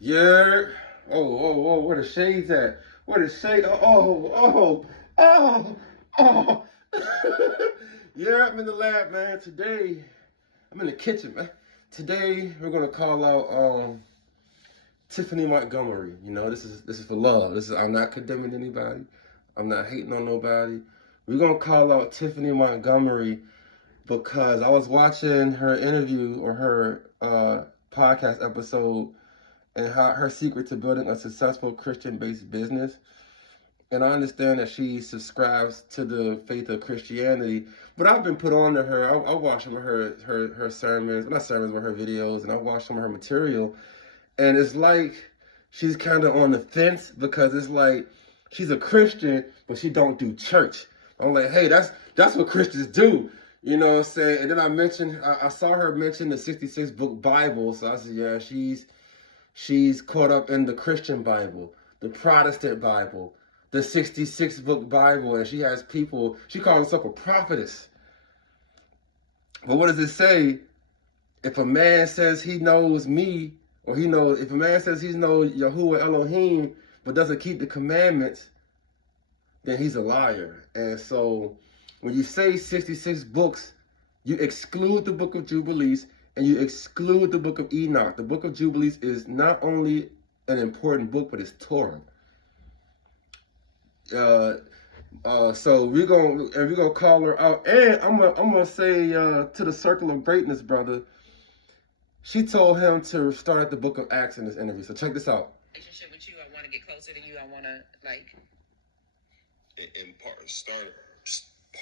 Yeah. Oh, where the shades at? Where the shade? Oh. Yeah, I'm in the lab, man. Today, I'm in the kitchen, man. Today, we're gonna call out Tiffany Montgomery. You know, this is for love. I'm not condemning anybody. I'm not hating on nobody. We're gonna call out Tiffany Montgomery because I was watching her interview or her podcast episode and her secret to building a successful Christian-based business. And I understand that she subscribes to the faith of Christianity, but I've been put on to her. I watched some of her sermons, not sermons, but her videos, and I watched some of her material. And it's like she's kind of on the fence because it's like she's a Christian, but she don't do church. I'm like, hey, that's what Christians do. You know what I'm saying? And then I saw her mention the 66 book Bible. So I said, yeah, she's caught up in the Christian Bible, the Protestant Bible, the 66 book Bible. And she has people, she calls herself a prophetess. But what does it say? If a man says he knows me, or if a man says he knows Yahuwah Elohim, but doesn't keep the commandments, then he's a liar. And so when you say 66 books, you exclude the book of Jubilees and you exclude the book of Enoch. The book of Jubilees is not only an important book, but it's Torah. So we're gonna call her out, and I'm gonna say to the circle of greatness, brother. She told him to start the book of Acts in this interview. So check this out. Relationship with you, I want to get closer to you. I want to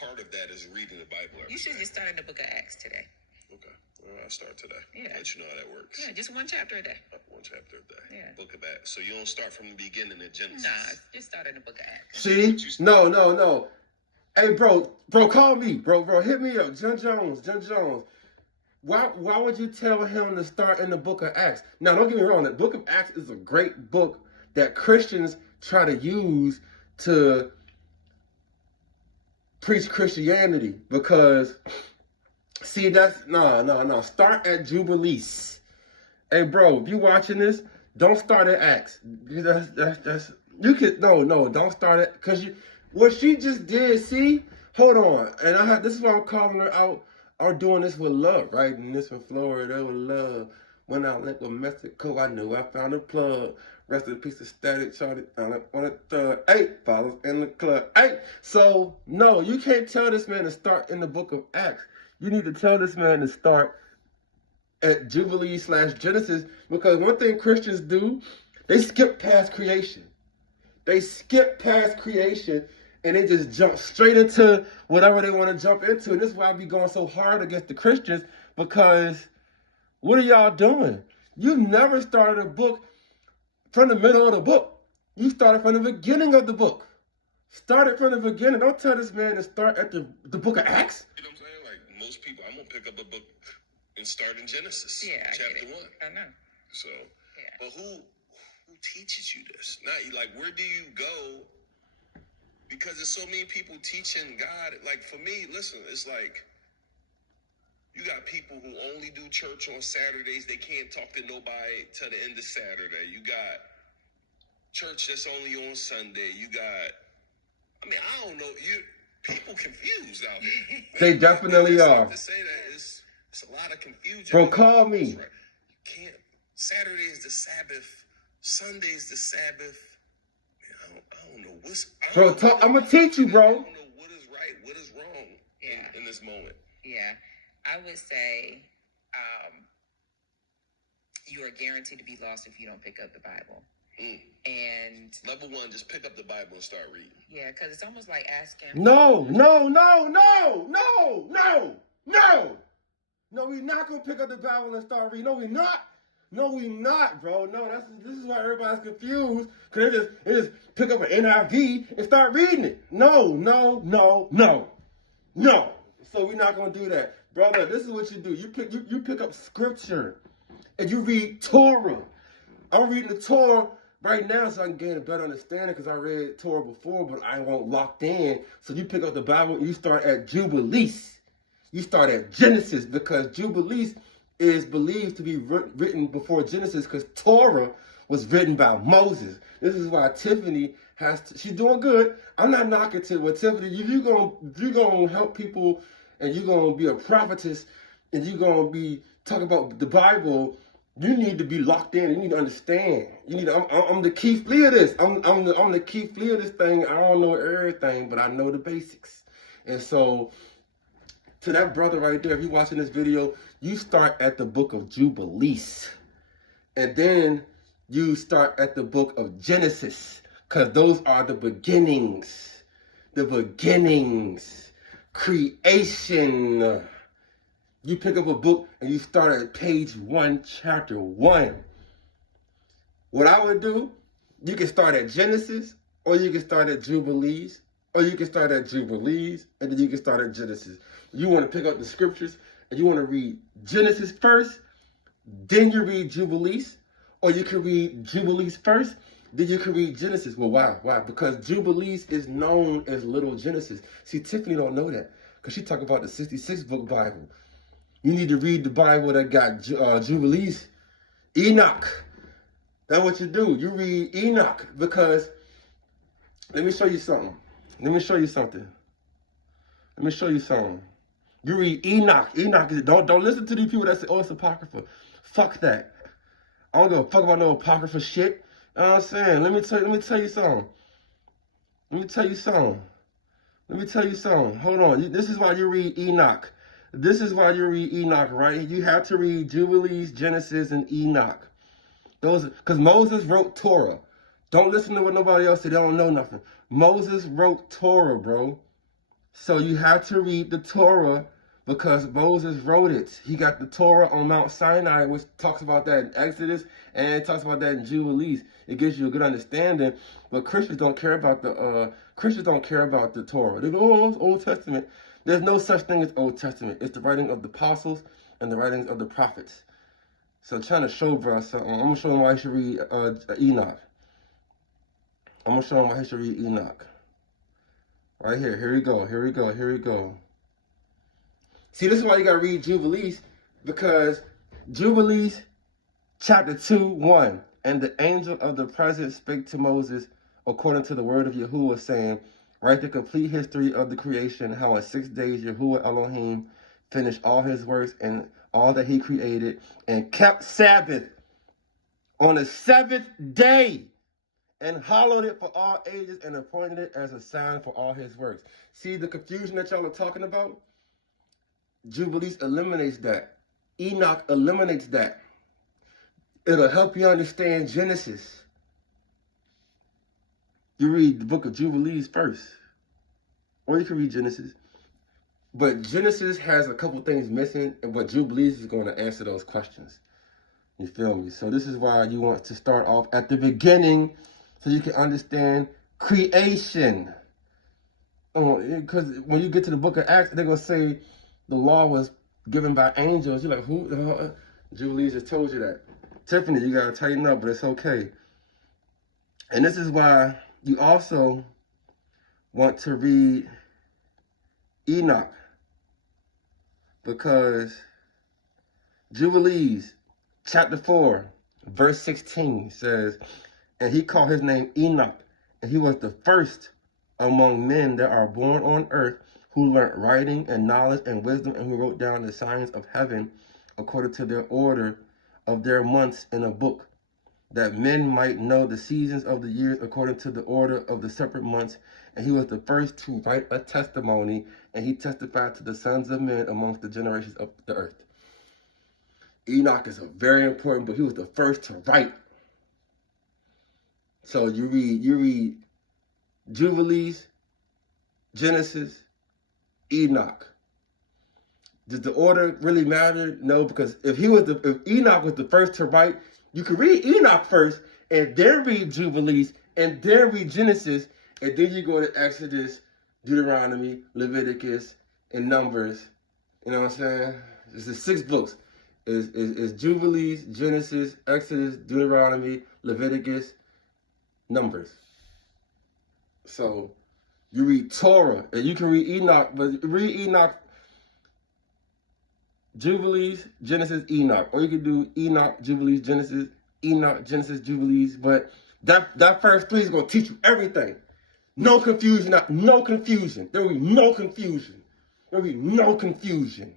part of that is reading the Bible. You should just start in the book of Acts today. Okay. Well, I'll start today. Yeah. Let you know how that works. Yeah, just one chapter a day. One chapter a day. Yeah. Book of Acts. So you don't start from the beginning in Genesis. Nah, just start in the book of Acts. See? No. Hey, bro, call me. Bro, hit me up. John Jones. Why would you tell him to start in the book of Acts? Now, don't get me wrong. The book of Acts is a great book that Christians try to use to preach Christianity because, see, that's, no. Start at Jubilees. Hey, bro, if you watching this, don't start at Acts. Don't start it. Because what she just did, see, hold on. And this is why I'm calling her out. I'm doing this with love, right? And this with Florida with love. When I linked with Mexico, I knew I found a plug. Rest in peace of Static, Charlie, on the third. 8 followers in the club. 8. So, no, you can't tell this man to start in the book of Acts. You need to tell this man to start at Jubilee/Genesis, because one thing Christians do, they skip past creation. And they just jump straight into whatever they want to jump into. And this is why I be going so hard against the Christians, because what are y'all doing? You never started a book from the middle of the book. You started from the beginning of the book. Start it from the beginning. Don't tell this man to start at the book of Acts. You know what I'm saying? Like most people, I'm going to pick up a book and start in Genesis, chapter 1. I know. So, but who teaches you this? Not like, where do you go? Because there's so many people teaching God. Like for me, listen, it's like you got people who only do church on Saturdays. They can't talk to nobody till the end of Saturday. You got church that's only on Sunday. You got, I don't know. People confused out here. They definitely are. To say that it's a lot of confusion. Bro, call me. Right. You can't. Saturday is the Sabbath. Sunday is the Sabbath. I don't know I'm gonna teach you, bro. I don't know what is right, what is wrong in this moment. Yeah, I would say you are guaranteed to be lost if you don't pick up the Bible. And level 1, just pick up the Bible and start reading. Yeah, because it's almost like asking. No, we're not gonna pick up the Bible and start reading. No, we not, bro. No, this is why everybody's confused. Cause they just pick up an NIV and start reading it. No. So we're not gonna do that, brother. This is what you do. You pick up scripture and you read Torah. I'm reading the Torah right now so I can gain a better understanding, because I read Torah before, but I wasn't locked in. So you pick up the Bible and you start at Jubilees. You start at Genesis, because Jubilees is believed to be written before Genesis, because Torah was written by Moses. This is why Tiffany she's doing good. I'm not knocking Tiffany. Tiffany, if you're gonna help people and you're gonna be a prophetess and you're gonna be talking about the Bible, you need to be locked in. You need to understand. I'm the Keith Lee of this. I'm the Keith Lee of this thing. I don't know everything, but I know the basics. And so, to that brother right there, if you're watching this video, you start at the book of Jubilees. And then you start at the book of Genesis. Because those are the beginnings. The beginnings. Creation. You pick up a book and you start at page 1, chapter 1. What I would do, you can start at Genesis, or you can start at Jubilees, or you can start at Jubilees, and then you can start at Genesis. You want to pick up the scriptures, and you want to read Genesis first, then you read Jubilees, or you can read Jubilees first, then you can read Genesis. Well, why? Because Jubilees is known as Little Genesis. See, Tiffany don't know that, because she talk about the 66-book Bible. You need to read the Bible that got Jubilees. Enoch. That's what you do. You read Enoch because, let me show you something. You read Enoch. Enoch is, don't listen to these people that say, oh, it's Apocrypha. Fuck that. I don't give a fuck about no Apocrypha shit. You know what I'm saying? Let me tell you something. Hold on. This is why you read Enoch. Right? You have to read Jubilees, Genesis, and Enoch. Those, because Moses wrote Torah. Don't listen to what nobody else said. They don't know nothing. Moses wrote Torah, bro. So you have to read the Torah because Moses wrote it. He got the Torah on Mount Sinai, which talks about that in Exodus, and it talks about that in Jubilees. It gives you a good understanding. But Christians don't care about the Torah. They go, oh, it's Old Testament. There's no such thing as Old Testament. It's the writing of the apostles and the writings of the prophets. So I'm trying to show bro something. I'm going to show him why he should read Enoch. Right here. Here we go. See, this is why you got to read Jubilees. Because Jubilees, chapter 2:1. And the angel of the presence spake to Moses according to the word of Yahuwah, saying, write the complete history of the creation, how in 6 days Yahuwah Elohim finished all his works and all that he created, and kept Sabbath on the 7th day, and hallowed it for all ages, and appointed it as a sign for all his works. See the confusion that y'all are talking about? Jubilees eliminates that. Enoch eliminates that. It'll help you understand Genesis. You read the book of Jubilees first. Or you can read Genesis. But Genesis has a couple things missing, but Jubilees is going to answer those questions. You feel me? So this is why you want to start off at the beginning so you can understand creation. Because when you get to the book of Acts, they're going to say the law was given by angels. You're like, who? Jubilees just told you that. Tiffany, you got to tighten up, but it's okay. And this is why you also want to read Enoch. Because Jubilees, chapter 4, verse 16 says, and he called his name Enoch, and he was the first among men that are born on earth who learnt writing and knowledge and wisdom, and who wrote down the signs of heaven according to their order of their months in a book, that men might know the seasons of the years according to the order of the separate months. And he was the first to write a testimony, and he testified to the sons of men amongst the generations of the earth. Enoch is a very important book. He was the first to write. So you read Jubilees, Genesis, Enoch. Does the order really matter? No, because if Enoch was the first to write, you can read Enoch first, and then read Jubilees, and then read Genesis, and then you go to Exodus, Deuteronomy, Leviticus, and Numbers. You know what I'm saying? It's the 6 books. It's Jubilees, Genesis, Exodus, Deuteronomy, Leviticus, Numbers. So you read Torah, and you can read Enoch, but read Enoch, Jubilees, Genesis, Enoch. Or you can do Enoch, Jubilees, Genesis, Enoch, Genesis, Jubilees. But that first 3 is going to teach you everything. No confusion. No confusion. There will be no confusion. There will be no confusion.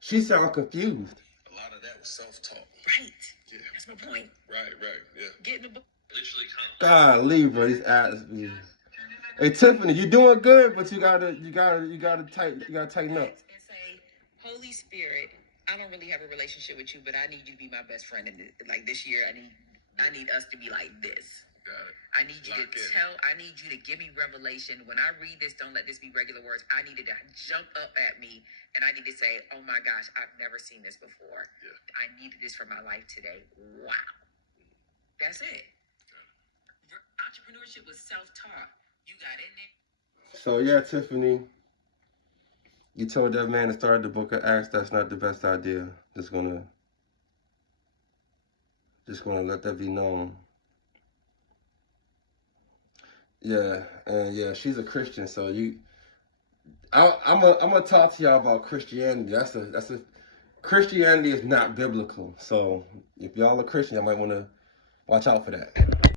She sound confused. A lot of that was self-talk. Right. Yeah. That's my point. Right. Yeah. Get in the book. Literally kind of. Golly, bro, these ads. Hey Tiffany, you're doing good, but you gotta tighten up. And say, Holy Spirit, I don't really have a relationship with you, but I need you to be my best friend. And like this year, I need us to be like this. Got it. I need you I need you to give me revelation. When I read this, don't let this be regular words. I need it to jump up at me, and I need to say, oh my gosh, I've never seen this before. Yeah. I needed this for my life today. Wow. That's it. Entrepreneurship was self-taught. You got in there. So yeah, Tiffany, you told that man to start the book of Acts. That's not the best idea. Just gonna let that be known. Yeah, and yeah, she's a Christian, so I'm gonna talk to y'all about Christianity. Christianity is not biblical. So if y'all are Christian, y'all might want to watch out for that.